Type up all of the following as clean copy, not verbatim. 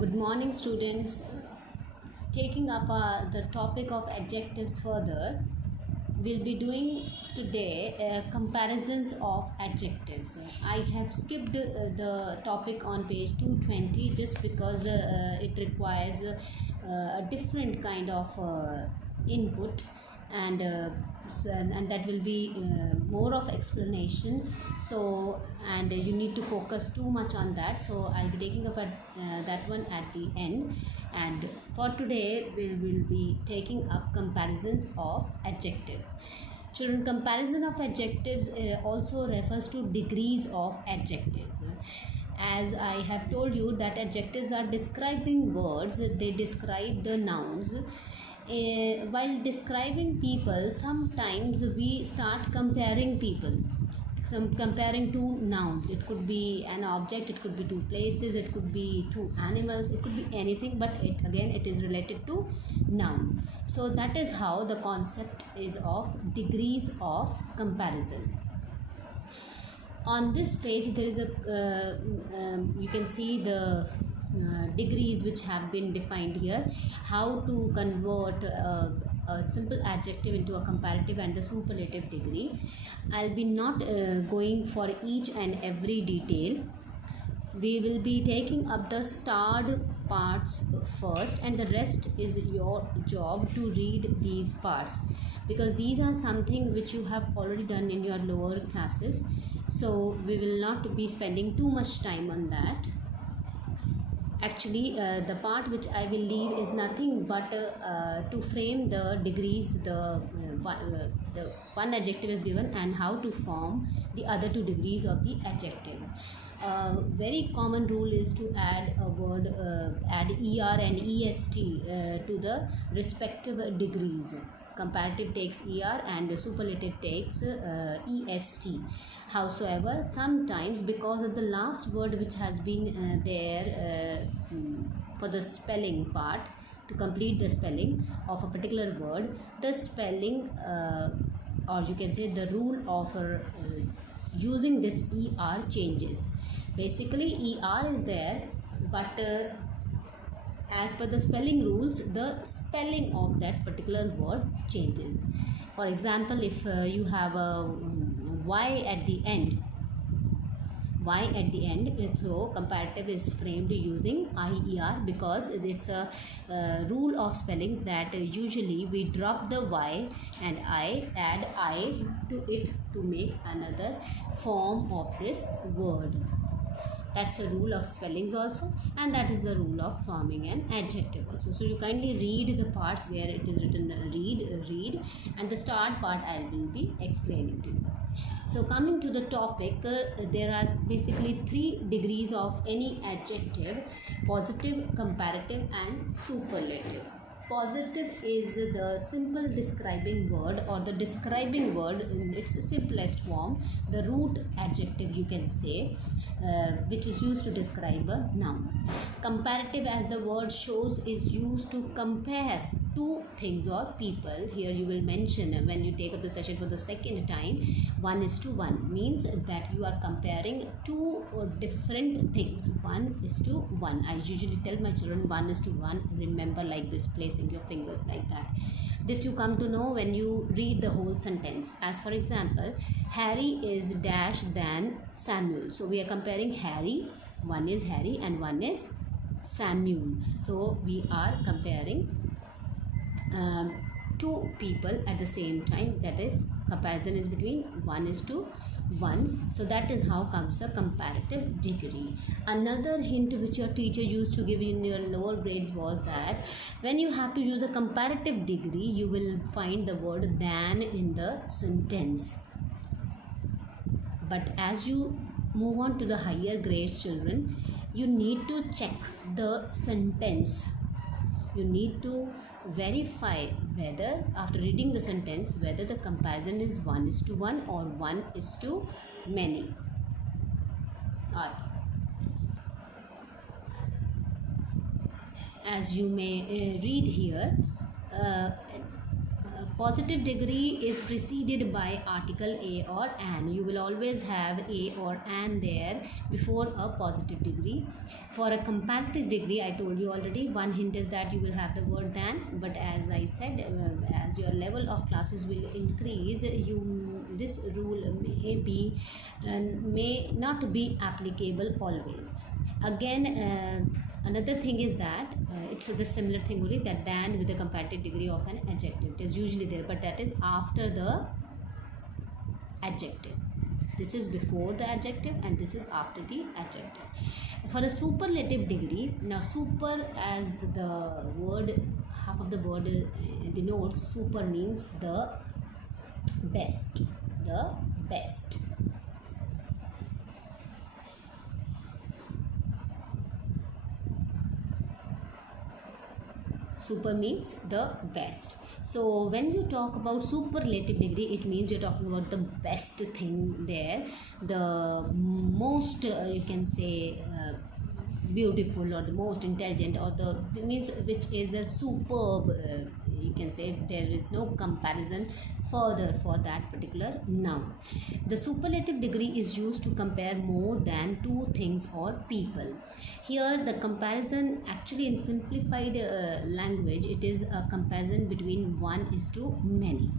Good morning, students. Taking up the topic of adjectives further, we'll be doing today comparisons of adjectives. I have skipped the topic on page 220 just because it requires a different kind of input and that will be more of explanation, so and you need to focus too much on that, so I'll be taking up that one at the end. And for today we will be taking up comparisons of adjective. Children, comparison of adjectives also refers to degrees of adjectives. As I have told you that adjectives are describing words, they describe the nouns. While describing people, sometimes we start comparing people, comparing two nouns. It could be an object, it could be two places, it could be two animals, it could be anything, but it is related to noun. So that is how the concept is of degrees of comparison. On this page there is a you can see the degrees which have been defined here, how to convert a simple adjective into a comparative and the superlative degree. I'll be not going for each and every detail. We will be taking up the starred parts first, and the rest is your job to read these parts, because these are something which you have already done in your lower classes, so we will not be spending too much time on that. Actually, the part which I will leave is nothing but to frame the degrees. The one adjective is given and how to form the other two degrees of the adjective. Very common rule is to add a word, add er and est to the respective degrees. Comparative takes er and superlative takes est. Howsoever, sometimes because of the last word which has been there for the spelling part, to complete the spelling of a particular word, the spelling or you can say the rule of using this er changes. Basically er is there, but as per the spelling rules, the spelling of that particular word changes. For example, if you have a y at the end, so comparative is framed using IER, because it's a rule of spellings that usually we drop the y and I add I to it to make another form of this word. That's a rule of spellings also, and that is the rule of forming an adjective also. So you kindly read the parts where it is written read, and the start part I will be explaining to you. So coming to the topic, there are basically 3 degrees of any adjective: positive, comparative and superlative. Positive is the simple describing word, or the describing word in its simplest form, the root adjective you can say, which is used to describe a noun. Comparative, as the word shows, is used to compare two things or people. Here you will mention, when you take up the session for the second time, 1:1 means that you are comparing two different things. 1:1. I usually tell my children 1:1. Remember like this, placing your fingers like that. This you come to know when you read the whole sentence. As for example, Harry is dash than Samuel. So we are comparing Harry. One is Harry and one is Samuel. So we are comparing two people at the same time. That is, comparison is between 1:1. So that is how comes the comparative degree. Another hint which your teacher used to give in your lower grades was that when you have to use a comparative degree, you will find the word than in the sentence. But as you move on to the higher grades, children, you need to check the sentence. You need to verify whether, after reading the sentence, whether the comparison is 1:1 or 1:many. As you may read here, Positive degree is preceded by article a or an. You will always have a or an there before a positive degree. For a comparative degree, I told you already, one hint is that you will have the word than, but as I said, as your level of classes will increase, this rule may not be applicable always. Again, another thing is that it's the similar thing only, that than with the comparative degree of an adjective. It is usually there, but that is after the adjective. This is before the adjective and this is after the adjective. For a superlative degree, now super, as the word, half of the word denotes, super means the best, the best. Super means the best. So when you talk about superlative degree, it means you're talking about the best thing there, the most you can say beautiful, or the most intelligent, or the means which is a superb, you can say there is no comparison further for that particular noun. The superlative degree is used to compare more than two things or people. Here the comparison, actually in simplified language, it is a comparison between one is to many.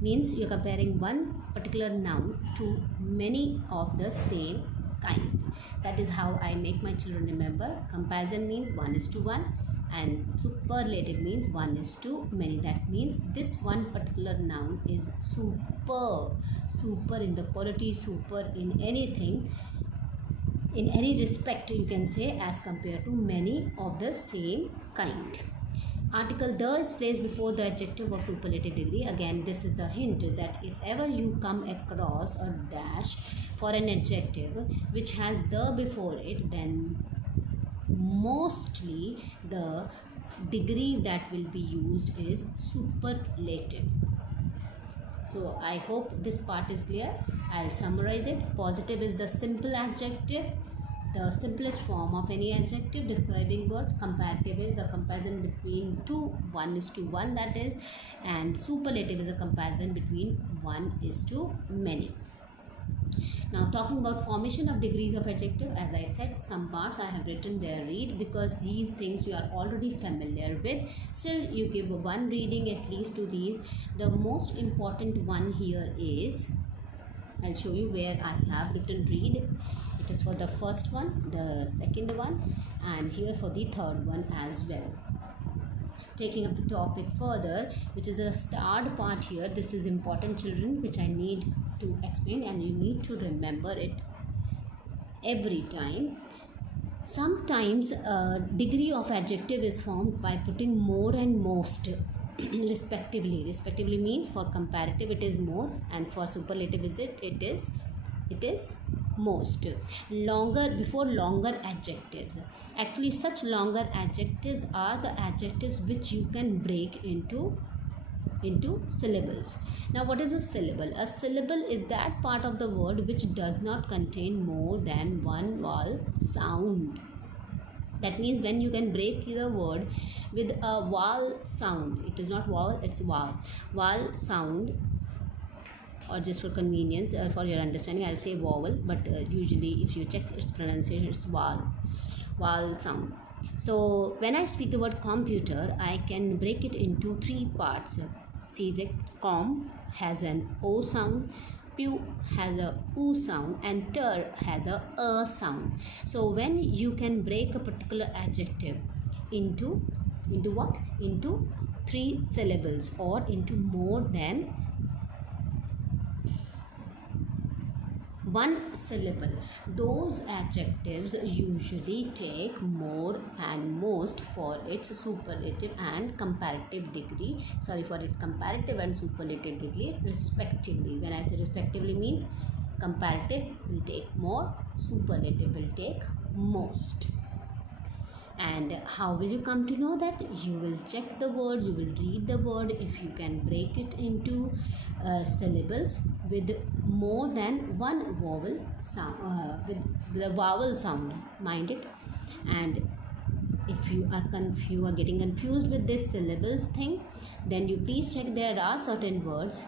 Means you're comparing one particular noun to many of the same kind. That is how I make my children remember. Comparison means 1 is to 1 and superlative means 1 is to many. That means this one particular noun is super, super in the quality, super in anything, in any respect, you can say, as compared to many of the same kind. Article the is placed before the adjective of superlative degree. Again, this is a hint that if ever you come across a dash for an adjective which has the before it, then mostly the degree that will be used is superlative. So I hope this part is clear. I'll summarize it. Positive is the simple adjective, the simplest form of any adjective describing words. Comparative is a comparison between two, 1 is to 1 that is, and superlative is a comparison between 1 is to many. Now talking about formation of degrees of adjective, as I said, some parts I have written there, read, because these things you are already familiar with. Still you give one reading at least to these. The most important one here is, I'll show you where I have written read. It is for the first one, the second one, and here for the third one as well. Taking up the topic further, which is the starred part here, this is important, children, which I need to explain and you need to remember it every time. Sometimes a degree of adjective is formed by putting more and most respectively. Respectively means for comparative it is more, and for superlative it is most. Longer, before longer adjectives. Actually such longer adjectives are the adjectives which you can break into syllables. Now what is a syllable? A syllable is that part of the word which does not contain more than one vowel sound. That means when you can break the word with a vowel sound, it is not vowel, it's vowel sound, or just for convenience, for your understanding, I'll say vowel, but usually if you check its pronunciation, it's vowel sound. So when I speak the word computer, I can break it into three parts. See, the com has an O sound, pu has a u sound, and ter has a sound. So when you can break a particular adjective into what? Into three syllables or into more than one syllable, those adjectives usually take more and most for its superlative and comparative degree. For its comparative and superlative degree respectively. When I say respectively means comparative will take more, superlative will take most. And how will you come to know that? You will check the word, you will read the word. If you can break it into syllables with more than one vowel sound, with the vowel sound, mind it, and If you are getting confused with this syllables thing, then you please check. There are certain words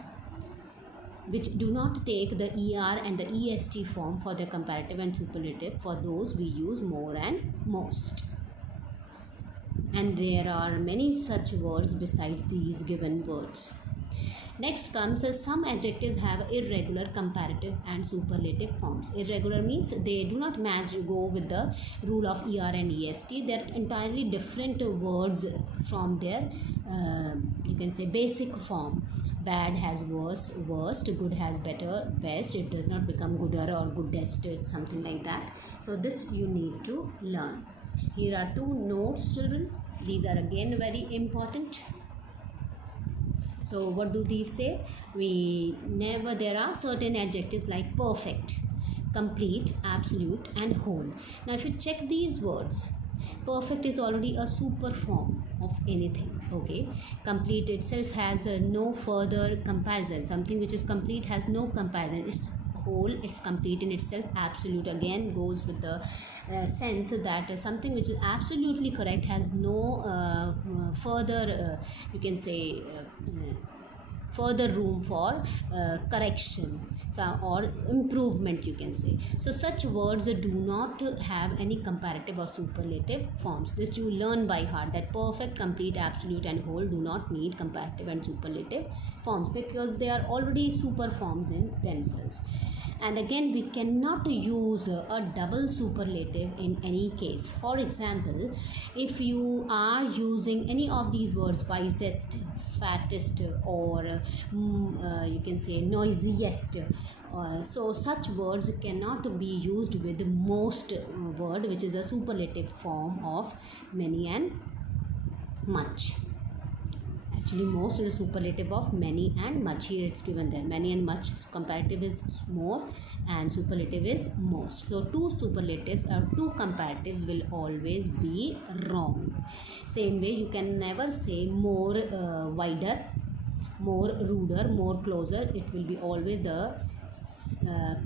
which do not take the er and the est form for the comparative and superlative. For those we use more and most, and there are many such words besides these given words. Next comes some adjectives have irregular comparatives and superlative forms. Irregular means they do not go with the rule of er and est. They are entirely different words from their you can say basic form. Bad has worse, worst. Good has better, best. It does not become gooder or goodest, something like that. So this you need to learn. Here are two notes, children. These are again very important. So what do these say? There are certain adjectives like perfect, complete, absolute and whole. Now if you check these words, perfect is already a super form of anything. Okay, complete itself has no further comparison. Something which is complete has no comparison. It's whole, it's complete in itself. Absolute again goes with the sense that something which is absolutely correct has no further you can say further room for correction or improvement, you can say. So such words do not have any comparative or superlative forms. This you learn by heart, that perfect, complete, absolute and whole do not need comparative and superlative forms, because they are already super forms in themselves. And again, we cannot use a double superlative in any case. For example, if you are using any of these words, wisest, fattest or you can say noisiest, so such words cannot be used with most word, which is a superlative form of many and much. Actually, most is a superlative of many and much. Here it's given there. Many and much, comparative is more and superlative is most. So two superlatives or two comparatives will always be wrong. Same way, you can never say more wider, more ruder, more closer. It will be always the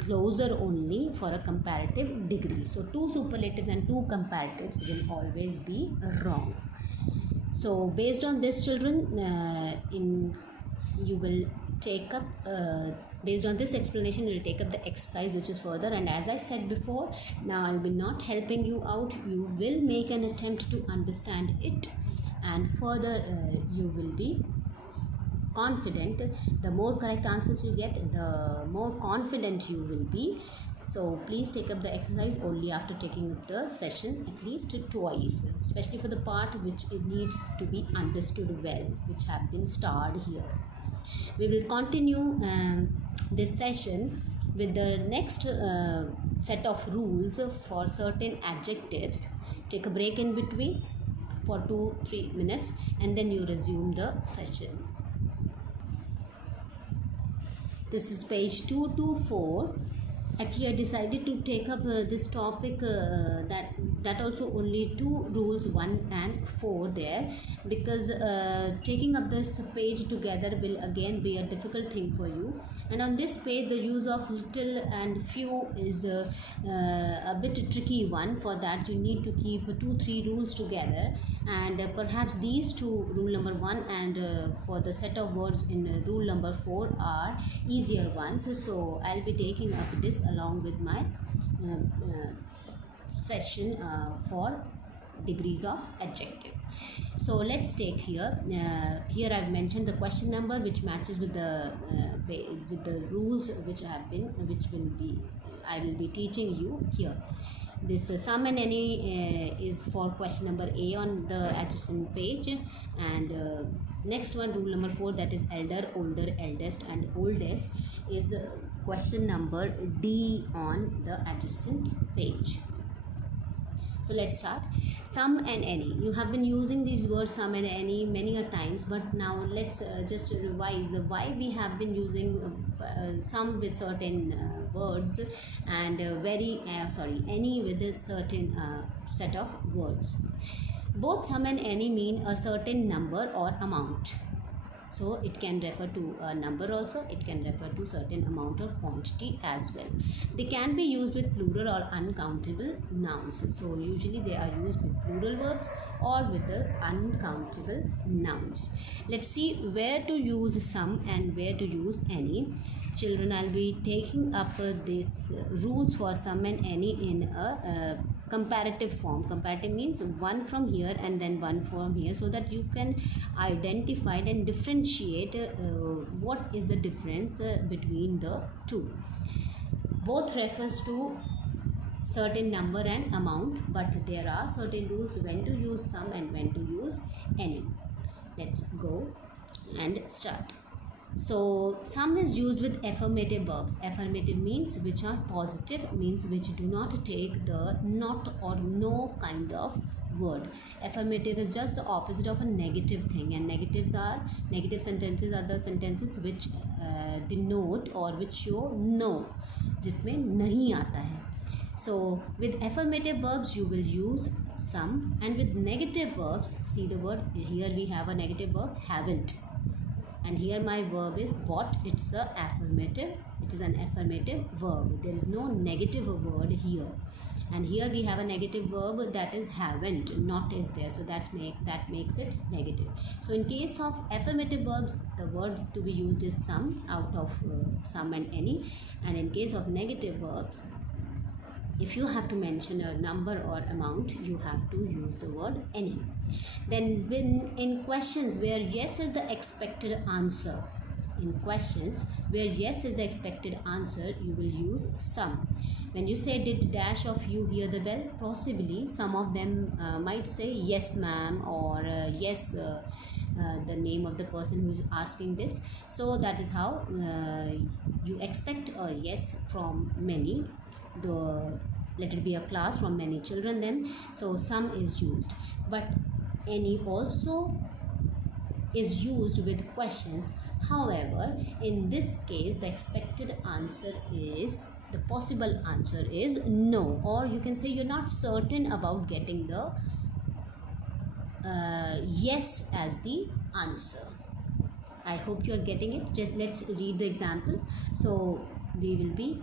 closer only for a comparative degree. So two superlatives and two comparatives will always be wrong. So based on this, children, you will take up based on this explanation, you will take up the exercise which is further. And as I said before, now I will be not helping you out. You will make an attempt to understand it, and further you will be confident. The more correct answers you get, the more confident you will be. So please take up the exercise only after taking up the session at least twice, especially for the part which it needs to be understood well, which have been starred here. We will continue this session with the next set of rules for certain adjectives. Take a break in between for 2-3 minutes and then you resume the session. This is page 224. Actually, I decided to take up this topic that also only 2 rules, 1 and 4 there, because taking up this page together will again be a difficult thing for you. And on this page, the use of little and few is a bit tricky one. For that, you need to keep 2-3 rules together, and perhaps these two, rule number 1 and for the set of words in rule number 4, are easier ones. So I'll be taking up this along with my session for degrees of adjective. So let's take here. Here I've mentioned the question number, which matches with the rules which I will be teaching you here. This sum and any is for question number A on the adjacent page, and next one, rule number 4, that is elder, older, eldest and oldest, is question number D on the adjacent page. So let's start. Sum and any. You have been using these words sum and any many a times, but now let's just revise why we have been using sum with certain words and any with a certain set of words. Both sum and any mean a certain number or amount. So it can refer to a number also, it can refer to certain amount or quantity as well. They can be used with plural or uncountable nouns. So usually they are used with plural verbs or with the uncountable nouns. Let's see where to use some and where to use any. Children, I'll be taking up these rules for some and any in a comparative form. Comparative means one from here and then one from here, so that you can identify and differentiate what is the difference between the two. Both refers to certain number and amount, but there are certain rules when to use some and when to use any. Let's go and start. So some is used with affirmative verbs. Affirmative means which are positive, means which do not take the not or no kind of word. Affirmative is just the opposite of a negative thing, and negative sentences are the sentences which denote or which show no, जिसमें नहीं आता है. So with affirmative verbs you will use some, and with negative verbs, see the word here, we have a negative verb haven't, and here my verb is bought. It's a affirmative, it is an affirmative verb. There is no negative word here, and here we have a negative verb, that is haven't, not is there, so that makes it negative. So in case of affirmative verbs, the word to be used is some out of some and any, and in case of negative verbs, if you have to mention a number or amount, you have to use the word any. Then when in questions where yes is the expected answer, in questions where yes is the expected answer, you will use some. When you say did dash of you hear the bell, possibly some of them might say yes ma'am, or yes the name of the person who is asking this. So that is how you expect a yes from many. Let it be a class from many children then, so some is used. But any also is used with questions. However, in this case the expected answer is, the possible answer is no, or you can say you're not certain about getting the yes as the answer. I hope you are getting it. Just let's read the example so we will be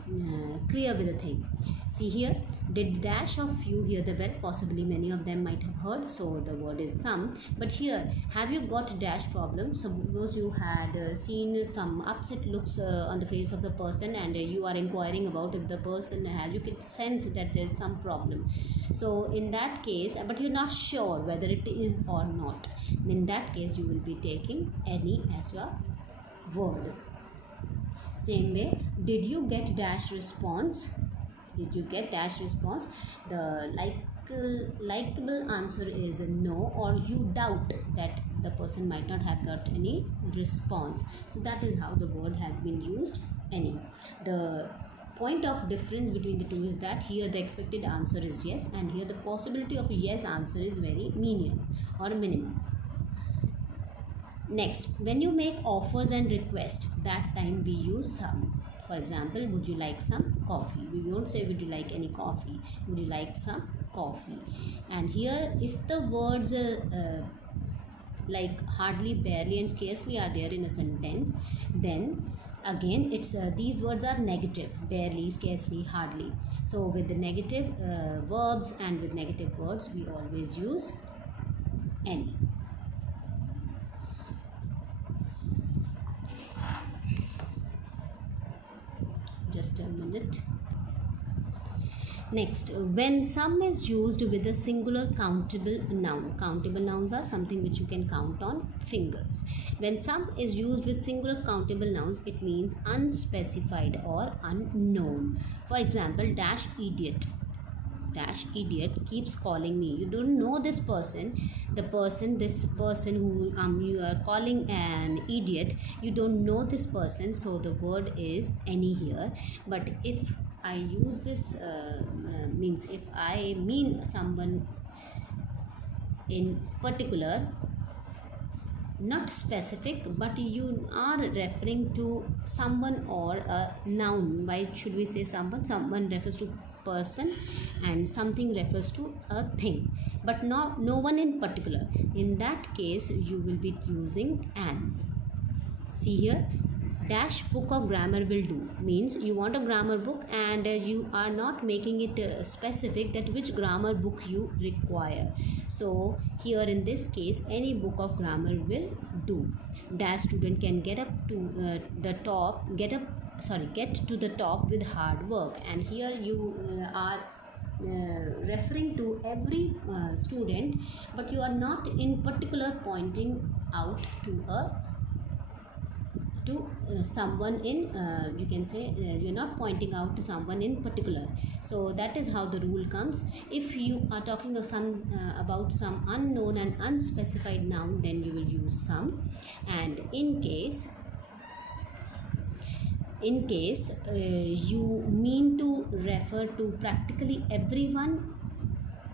clear with the thing. See here, did dash of you hear the bell? Possibly many of them might have heard, so the word is some. But here, have you got dash problem? Suppose you had seen some upset looks on the face of the person, and you are inquiring about if the person has, you can sense that there is some problem. So in that case, but you're not sure whether it is or not, in that case you will be taking any as your word. Same way, did you get dash response? Did you get dash response? The likable answer is no, or you doubt that the person might not have got any response. So that is how the word has been used, any. The point of difference between the two is that here the expected answer is yes, and here the possibility of a yes answer is very minimal or minimum. Next, when you make offers and requests, that time we use some. For example, would you like some coffee? We won't say would you like any coffee. Would you like some coffee? And here, if the words like hardly, barely and scarcely are there in a sentence, then again it's these words are negative: barely, scarcely, hardly. So with the negative verbs and with negative words, we always use any. Just a minute. Next, when some is used with a singular countable noun. Countable nouns are something which you can count on fingers. When some is used with singular countable nouns, it means unspecified or unknown. For example, dash idiot. Dash idiot keeps calling me. You don't know this person. This person who you are calling an idiot, you don't know this person, so the word is any here. But if I use this means if I mean someone in particular, not specific, but you are referring to someone or a noun. Why should we say someone? Someone refers to person and something refers to a thing, but no one in particular. In that case you will be using an. See here, dash book of grammar will do means you want a grammar book and you are not making it specific that which grammar book you require. So here in this case any book of grammar will do. Dash student can get up to the top, get to the top with hard work. And here you are referring to every student, but you are not in particular pointing out to someone in you can say you're not pointing out to someone in particular. So that is how the rule comes. If you are talking of about some unknown and unspecified noun, then you will use some. And in case you mean to refer to practically everyone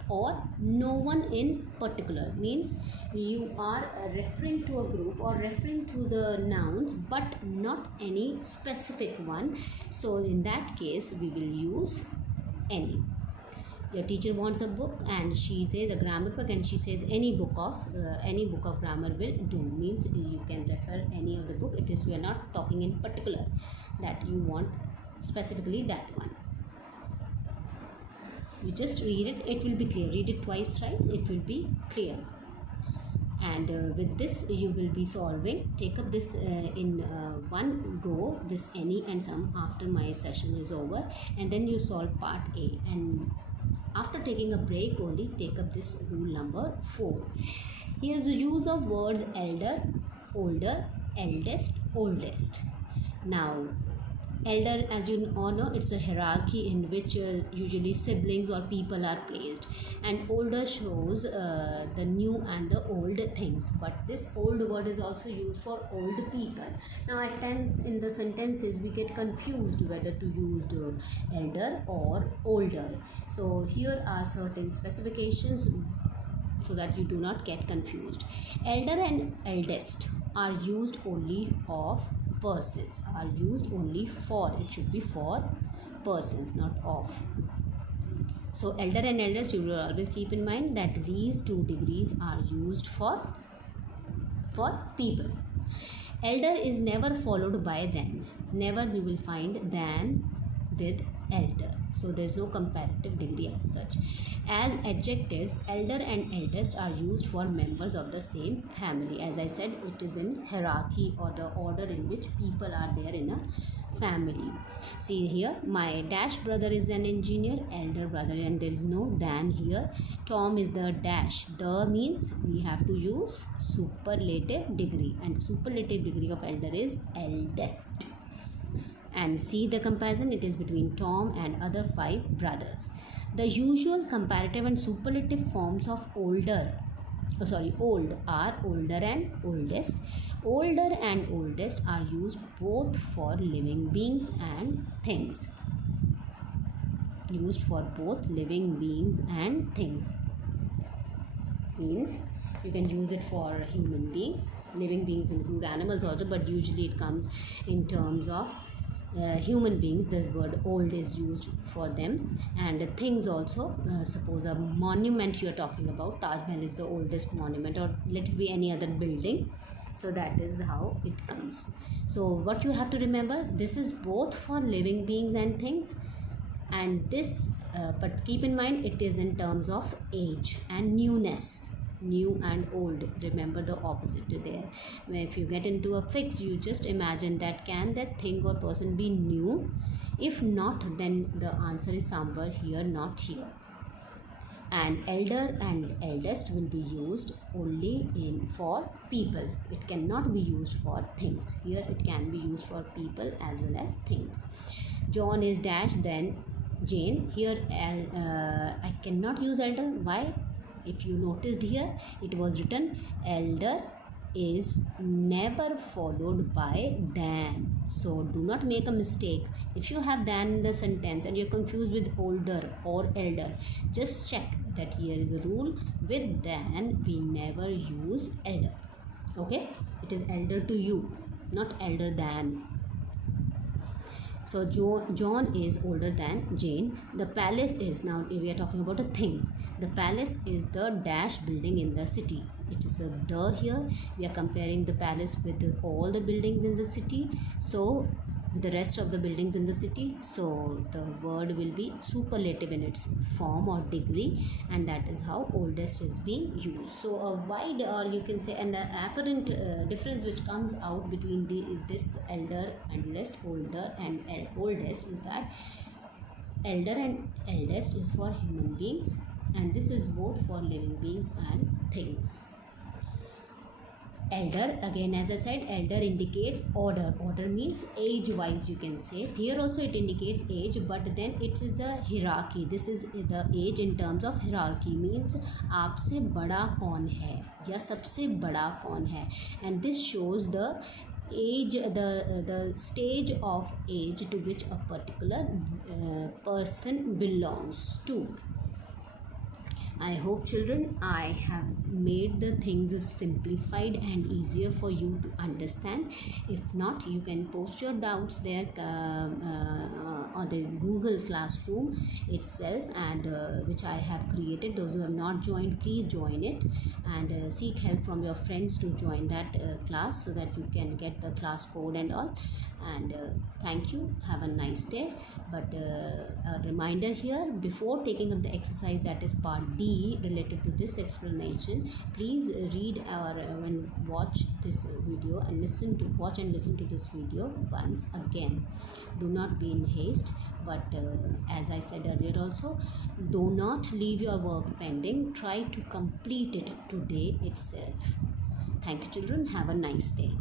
or no one in particular, means you are referring to a group or referring to the nouns but not any specific one. So in that case we will use any. Your teacher wants a book and she says a grammar book, and she says any book of grammar will do, means you can refer any of the book. It is, we are not talking in particular that you want specifically that one. You just read it, it will be clear. Read it twice, thrice, it will be clear. And with this you will be solving. Take up this in one go, this any and some, after my session is over, and then you solve part A. And after taking a break only, take up this rule number 4. Here's the use of words elder, older, eldest, oldest. Now elder, as you all know, it's a hierarchy in which usually siblings or people are placed, and older shows the new and the old things. But this old word is also used for old people. Now at times in the sentences we get confused whether to use elder or older. So here are certain specifications so that you do not get confused. Elder and eldest are used only of persons, are used only for, it should be for persons, not of. So elder and eldest, you will always keep in mind that these two degrees are used for people. Elder is never followed by than. Never you will find than with elder. So there is no comparative degree as such. As adjectives, elder and eldest are used for members of the same family. As I said, it is in hierarchy or the order in which people are there in a family. See here, my dash brother is an engineer, elder brother, and there is no than here. Tom is the dash. The means we have to use superlative degree, and superlative degree of elder is eldest. And see the comparison, it is between Tom and other 5 brothers. The usual comparative and superlative forms of old are older and oldest. Older and oldest are used both for living beings and things. Used for both living beings and things. Means you can use it for human beings. Living beings include animals also, but usually it comes in terms of human beings. This word old is used for them. And things also, suppose a monument you are talking about, Taj Mahal is the oldest monument, or let it be any other building. So that is how it comes. So what you have to remember, this is both for living beings and things, and this but keep in mind it is in terms of age and newness. New and old, remember the opposite there. If you get into a fix, you just imagine that can that thing or person be new? If not, then the answer is somewhere here, not here. And elder and eldest will be used only for people. It cannot be used for things. Here it can be used for people as well as things. John is dash then Jane. Here I cannot use elder. Why? If you noticed here, it was written elder is never followed by than. So do not make a mistake. If you have than in the sentence and you're confused with older or elder, just check that here is a rule. With than we never use elder. Okay, it is elder to you, not elder than. So John is older than Jane. The palace is, now we are talking about a thing. The palace is the dash building in the city. It is a the here. We are comparing the palace with all the buildings in the city. So the rest of the buildings in the city. So the word will be superlative in its form or degree, and that is how oldest is being used. So a wide, or you can say an apparent difference which comes out between this elder and least, older and oldest, is that elder and eldest is for human beings, and this is both for living beings and things. Elder, again as I said, elder indicates order. Order means age wise, you can say. Here also it indicates age, but then it is a hierarchy. This is the age in terms of hierarchy, means आपसे बड़ा कौन है या सबसे बड़ा कौन है, and this shows the age, the stage of age to which a particular person belongs to. I hope, children, I have made the things simplified and easier for you to understand. If not, you can post your doubts there on the Google Classroom itself, and which I have created. Those who have not joined, please join it, and seek help from your friends to join that class, so that you can get the class code and all. And thank you. Have a nice day. But a reminder here, before taking up the exercise, that is part D related to this explanation, please read or watch this video and watch and listen to this video once again. Do not be in haste, but as I said earlier also, do not leave your work pending. Try to complete it today itself. Thank you, children. Have a nice day.